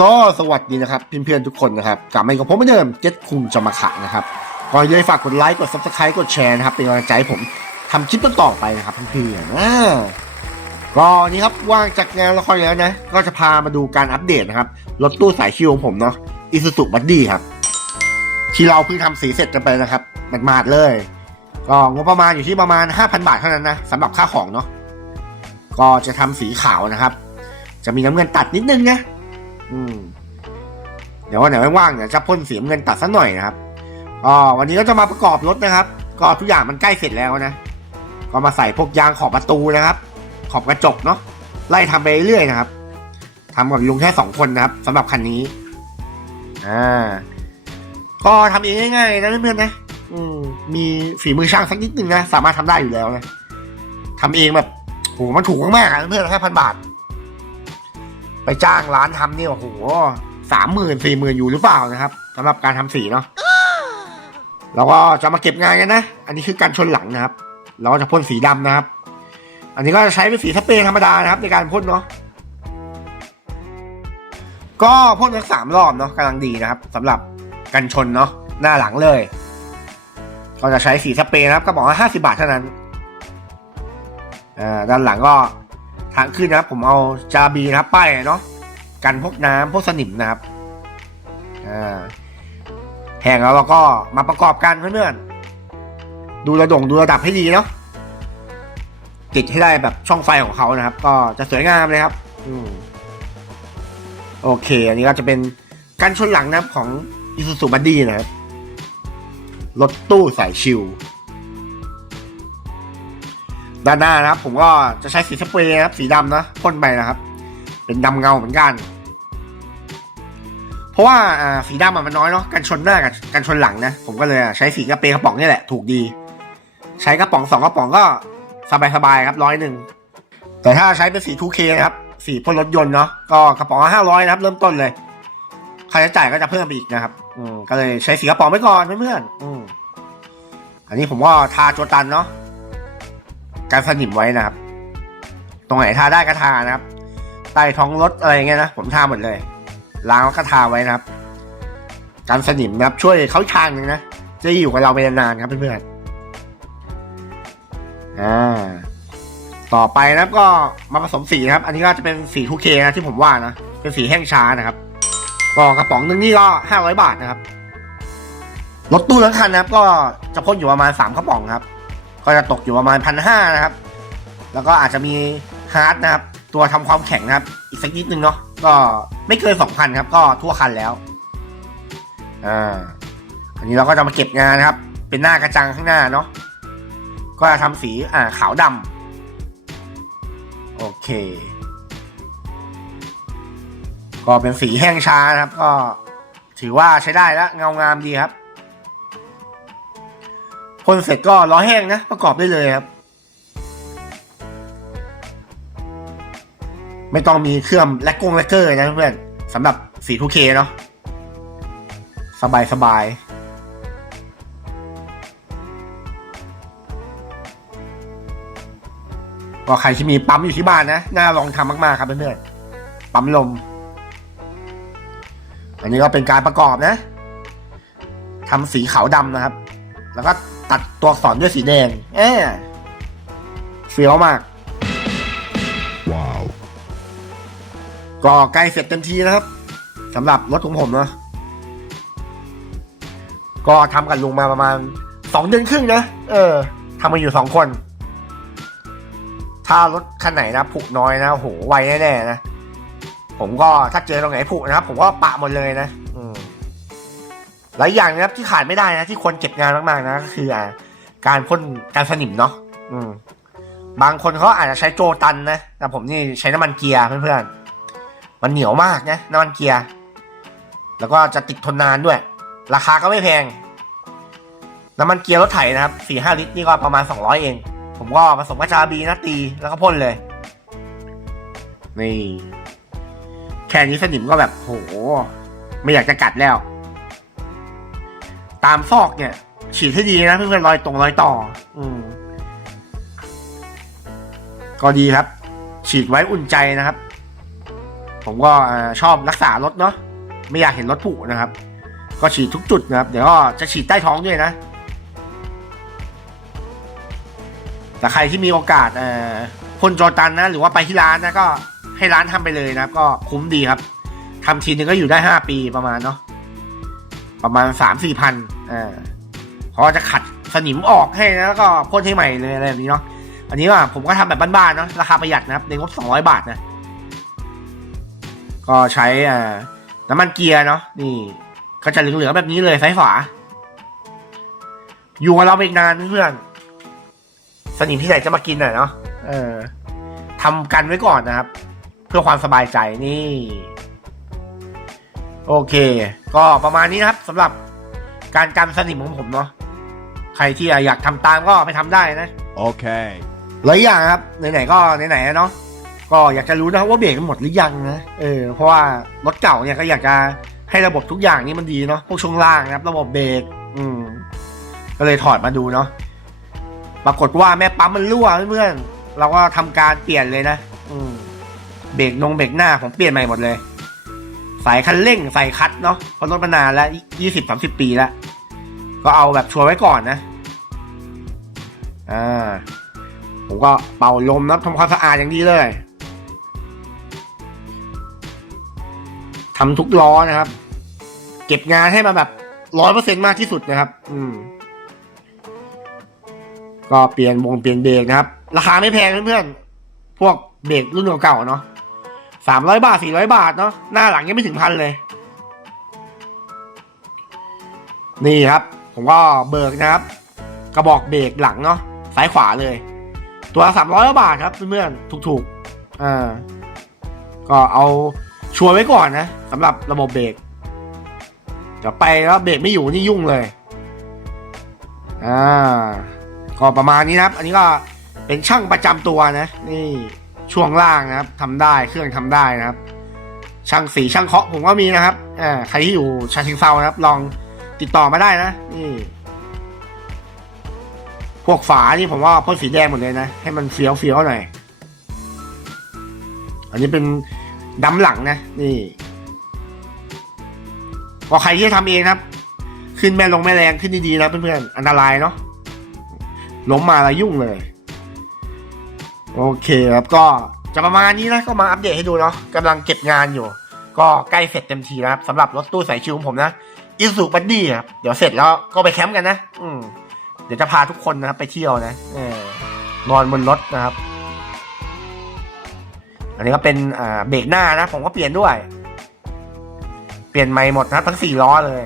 ก็สวัสดีนะครับเพื่อนๆทุกคนนะครับกลับมาอีกกับผมเหมือนเดิมเจ็ดคุงจะมาขะนะครับก่อนอื่นเลยฝากกดไลค์กด subscribe กดแชร์นะครับเป็นกำลังใจให้ผมทำคลิปต่อไปนะครับเพื่อนๆอ่าก็นี่ครับว่างจากงานละครแล้วนะ ก็จะพามาดูการอัปเดตนะครับรถตู้สายคิวของผมเนาะอิสุสุบัดดี้ครับ ที่เราเพิ่งทำสีเสร็จกันไปนะครับมันมาดเลย ก็งบประมาณอยู่ที่ประมาณ 5,000 บาทเท่านั้นนะสำหรับค่าของเนาะก็จะทำสีขาวนะครับ จะมีน้ำเงินตัดนิดนึงนะ อืม เดี๋ยววันไหนว่างๆเดี๋ยวจะพ่นสีน้ำเงินตัดสักหน่อยนะครับก็วันนี้ก็จะมาประกอบรถนะครับ ก็ทุกอย่างมันใกล้เสร็จแล้วนะ ก็มาใส่พวกยางขอบประตูนะครับ ขอบกระจกเนาะไล่ทำไปเรื่อยๆนะครับทำกับลุงแค่สองคนนะครับสำหรับคันนี้ อ่า ก็ทำเองง่ายๆนะเพื่อนๆนะอืมมีฝีมือช่างสักนิดนึงนะ สามารถทำได้อยู่แล้วนะทำเองแบบโหมันถูกมากๆอะเพื่อนๆแค่พันบาท ไปจ้างร้านทำเนี่ยโอ้โหสามหมื่นสี่หมื่นอยู่หรือเปล่านะครับสำหรับการทำสีเนาะแล้วก็จะมาเก็บงานกันนะ อันนี้คือการชนหลังนะครับ เราก็จะพ่นสีดำนะครับ อันนี้ก็จะใช้เป็นสีสเปรย์ธรรมดานะครับ ในการพ่นเนาะ ก็พ่นทั้งสามรอบเนาะกำลังดีนะครับสำหรับกันชนเนาะหน้าหลังเลย ก็จะใช้สีสเปรย์นะครับก็บอกว่าห้าสิบาทเท่านั้นอ่าด้านหลังก็ ทางขึ้นนะครับ ผมเอาจาบีนะครับ ป้ายเนาะกันพวกน้ำพวกสนิมนะครับอ่าแห้งแล้วเราก็มาประกอบกันเพื่อนๆดูระดงดูระดับให้ดีเนาะติดให้ได้แบบช่องไฟของเขานะครับ ก็จะสวยงามเลยครับ อืมโอเค อันนี้ก็จะเป็นกันชนหลังนะครับของอิซูซูบัดดี้นะครับ รถตู้สายชิล ด้านหน้านะครับ ผมก็จะใช้สีสเปรย์นะครับสีดำนะพ่นไปนะครับ เป็นดำเงาเหมือนกัน เพราะว่าสีดำมันน้อยเนาะกันชนหน้ากับกันชนหลังนะ ผมก็เลยใช้สีกระเปรย์กระป๋องนี่แหละถูกดี ใช้กระป๋องสองกระป๋องก็สบายๆครับร้อยหนึ่งแต่ถ้าใช้เป็นสี 2K นะครับสีพ่นรถยนต์เนาะก็กระป๋องห้าร้อยนะครับ เริ่มต้นเลยค่าใช้จ่ายก็จะเพิ่มไปอีกนะครับ อืมก็เลยใช้สีกระป๋องไปก่อนเพื่อนๆอืมอันนี้ผมก็ทาโจตันเนาะ การสนิมไว้นะครับ ตรงไหนทาได้ก็ทานะครับ ใต้ท้องรถอะไรเงี้ยนะผมทาหมดเลย ล้างแล้วก็ทาไว้นะครับ การสนิมนะครับ ช่วยเขาทางหนึ่งนะ จะอยู่กับเราไปนานๆครับเพื่อนๆอ่าต่อไปนะครับก็มาผสมสีนะครับ อันนี้ก็จะเป็นสี 2K นะที่ผมว่านะ เป็นสีแห้งช้านะครับก็กระป๋องนึงนี่ก็ห้าร้อยบาทนะครับ รถตู้ทั้งคันนะครับ ก็จะพ่นอยู่ประมาณสามกระป๋องครับ ก็จะตกอยู่ประมาณพันห้านะครับ แล้วก็อาจจะมีฮาร์ดนะครับ ตัวทำความแข็งนะครับ อีกสักนิดนึงเนาะก็ไม่เกินสองพันครับ ก็ทั่วคันแล้วอ่าอันนี้เราก็จะมาเก็บงานนะครับ เป็นหน้ากระจังข้างหน้าเนาะก็จะทำสีอ่าขาวดำโอเค ก็เป็นสีแห้งช้านะครับ ก็ถือว่าใช้ได้แล้วเงางามดีครับ พ่นเสร็จก็ล้อแห้งนะ ประกอบได้เลยครับ ไม่ต้องมีเครื่องแลกกงแลกเกอร์นะเพื่อนสำหรับสี 2K เนาะสบายสบายก็ใครที่มีปั๊มอยู่ที่บ้านนะ น่าลองทำมาก ๆ ครับเพื่อนๆปั๊มลม อันนี้ก็เป็นการประกอบนะทำสีขาวดำนะครับ แล้วก็ ตัดตัวอักษรด้วยสีแดงเอ๊เฟี้ยวมาก Wow. ก็ใกล้เสร็จเต็มทีนะครับสำหรับรถของผมเนาะก็ทำกันลุงมาประมาณสองเดือนครึ่งนะ เออทำมาอยู่สองคน ถ้ารถคันไหนนะผุน้อยนะโหไวแน่ๆนะ ผมก็ถ้าเจอตรงไหนผุนะครับ ผมก็ปะหมดเลยนะอืม หลายอย่างนะครับที่ขาดไม่ได้นะที่ควรเก็บงานมากๆนะก็คืออ่าการพ่นการสนิมเนาะอืม บางคนเขาอาจจะใช้โจตันนะแต่ผมนี่ใช้น้ำมันเกียร์เพื่อนๆมันเหนียวมากนะน้ำมันเกียร์แล้วก็จะติดทนนานด้วย ราคาก็ไม่แพง น้ำมันเกียร์รถไถนะครับสี่ห้าลิตรนี่ก็ประมาณสองร้อยเอง ผมก็ผสมกับจาบีนะตีแล้วก็พ่นเลยนี่แค่นี้สนิมก็แบบโห ไม่อยากจะกัดแล้ว ตามซอกเนี่ย ฉีดให้ดีนะเพื่อนๆรอยตรงรอยต่อ อืม ก็ดีครับ ฉีดไว้อุ่นใจนะครับ ผมก็ชอบรักษารถเนาะไม่อยากเห็นรถผุนะครับ ก็ฉีดทุกจุดนะครับ เดี๋ยวก็จะฉีดใต้ท้องด้วยนะแต่ใครที่มีโอกาสเอ่อพ่นโจตันนะ หรือว่าไปที่ร้านนะก็ให้ร้านทำไปเลยนะครับ ก็คุ้มดีครับทำทีนึงก็อยู่ได้ห้าปีประมาณเนาะประมาณสามสี่พัน อ่าเขาจะขัดสนิมออกให้นะแล้วก็พ่นให้ใหม่เลยอะไรแบบนี้เนาะอันนี้ว่าผมก็ทำแบบบ้านๆเนาะราคาประหยัดนะครับในงบสองร้อยบาทนะก็ใช้อ่าน้ำมันเกียร์เนาะนี่ก็จะเหลืองๆแบบนี้เลยซ้ายฝา อยู่กับเราอีกนานเพื่อนสนิมที่ไหนจะมากินน่ะเนาะเออทำกันไว้ก่อนนะครับ เพื่อความสบายใจนี่ โอเค ก็ประมาณนี้นะครับสำหรับ การกันสนิมของผมเนาะใครที่อยากทำตามก็ไปทำได้นะ Okay. หลายอย่างครับไหนๆก็ไหนๆอะเนาะก็อยากจะรู้นะครับว่าเบรกมันหมดหรือยังนะเออเพราะว่ารถเก่าเนี่ยก็อยากจะให้ระบบทุกอย่างนี่มันดีเนาะพวกช่วงล่างนะครับ ระบบเบรกอืม ก็เลยถอดมาดูเนาะปรากฏว่าแม่ปั๊มมันรั่วเพื่อนๆเราก็ทำการเปลี่ยนเลยนะอืมเบรกนงเบรกหน้าผมเปลี่ยนใหม่หมดเลย ใส่คันเร่งใส่คัดเนาะเพราะรถมานานแล้วยี่สิบสามสิบปีแล้ว ก็เอาแบบชัวร์ไว้ก่อนนะ อ่า ผมก็เป่าลมนะทำความสะอาดอย่างดีเลยทำทุกล้อนะครับ เก็บงานให้มาแบบร้อยเปอร์เซ็นมากที่สุดนะครับ อืม ก็เปลี่ยนวงเปลี่ยนเบรกนะครับ ราคาไม่แพงเพื่อนๆพวกเบรกรุ่นเก่าๆเนาะ สามร้อยบาทสี่ร้อยบาทเนาะหน้าหลังยังไม่ถึงพันเลย นี่ครับ ผมก็เบิกนะครับ กระบอกเบรกหลังเนาะซ้ายขวาเลย ตัวสามร้อยบาทครับเพื่อนๆถูกๆอ่าก็เอาชัวร์ไว้ก่อนนะสำหรับระบบเบรกเดี๋ยวไปแล้วเบรกไม่อยู่นี่ยุ่งเลย อ่า ก็ประมาณนี้นะครับ อันนี้ก็เป็นช่างประจำตัวนะ นี่ ช่วงล่างนะครับทำได้เครื่องทำได้นะครับ ช่างสีช่างเคาะผมก็มีนะครับอ่าใครที่อยู่ชาชิงเซานะครับ ลองติดต่อมาได้นะนี่พวกฝานี่ผมว่าพ่นสีแดงหมดเลยนะ ให้มันเฟี้ยวเฟี้ยวๆหน่อย อันนี้เป็นดำหลังนะ นี่ก็ใครที่จะทำเองครับ ขึ้นแม่ลงแม่แรงขึ้นดีๆนะเพื่อนๆอันตรายเนาะล้มมาแล้วยุ่งเลย โอเคครับก็จะประมาณนี้นะก็มาอัปเดตให้ดูเนาะกำลังเก็บงานอยู่ ก็ใกล้เสร็จเต็มทีแล้วครับสำหรับรถตู้สายชิวของผมนะอิสุบัดดี้ครับเดี๋ยวเสร็จแล้วก็ไปแคมป์กันนะ อืมเดี๋ยวจะพาทุกคนนะครับไปเที่ยวนะเออนอนบนรถนะครับ อันนี้ก็เป็นอ่าเบรกหน้านะ ผมก็เปลี่ยนด้วย เปลี่ยนใหม่หมดนะทั้งสี่ล้อเลย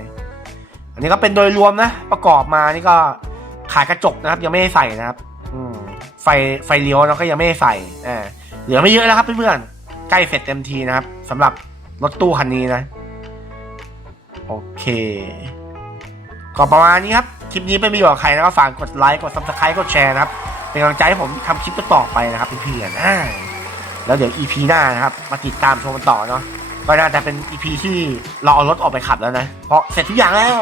อันนี้ก็เป็นโดยรวมนะ ประกอบมานี่ก็ขายกระจกนะครับ ยังไม่ได้ใส่นะครับ ฟไฟเลี้ยวเราก็ยังไม่ใส่อ่าเหลือไม่เยอะแล้วครับเพื่อนๆใกล้เสร็จเต็มทีนะครับสำหรับรถตู้คันนี้นะ โอเค ก็ประมาณนี้ครับ คลิปนี้เป็นประโยชน์กับใครนะก็ฝากกดไลค์กด subscribe กดแชร์นะครับ เป็นกำลังใจให้ผมทำคลิปต่อไปนะครับเพื่อนๆอ่าแล้วเดี๋ยว EP หน้านะครับ มาติดตามชมกันต่อเนาะก็น่าจะเป็น EP ที่เราเอารถออกไปขับแล้วนะ เพราะเสร็จทุกอย่างแล้ว